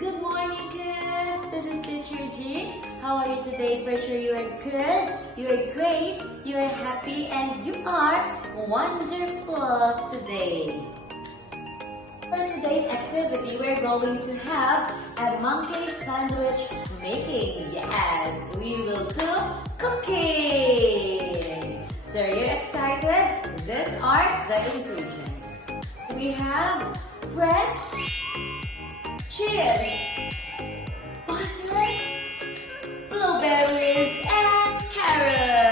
Good morning, kids. This is Teacher Gie. How are you today? For sure you are good, you are great, you are happy, and you are wonderful today. For today's activity, we're going to have a monkey sandwich making. Yes, we will do cooking. So are you excited? These are the ingredients. We have bread, cheese, butter, blueberries, and carrots.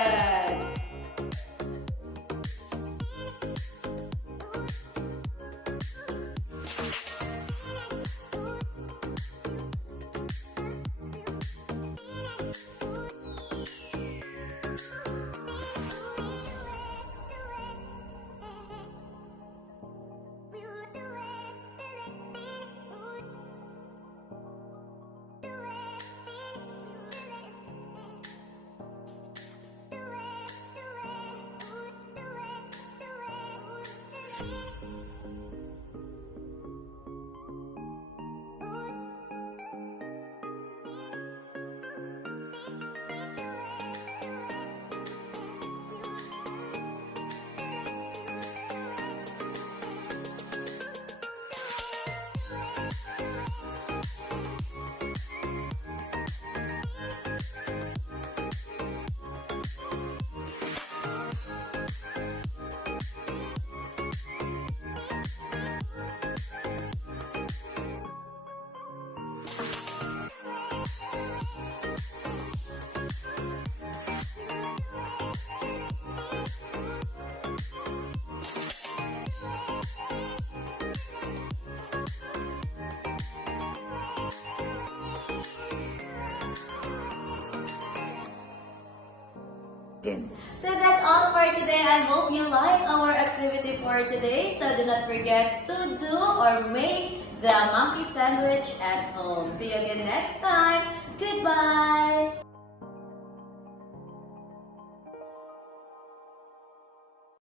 So that's all for today. I hope you like our activity for today. So do not forget to do or make the monkey sandwich at home. See you again next time. Goodbye.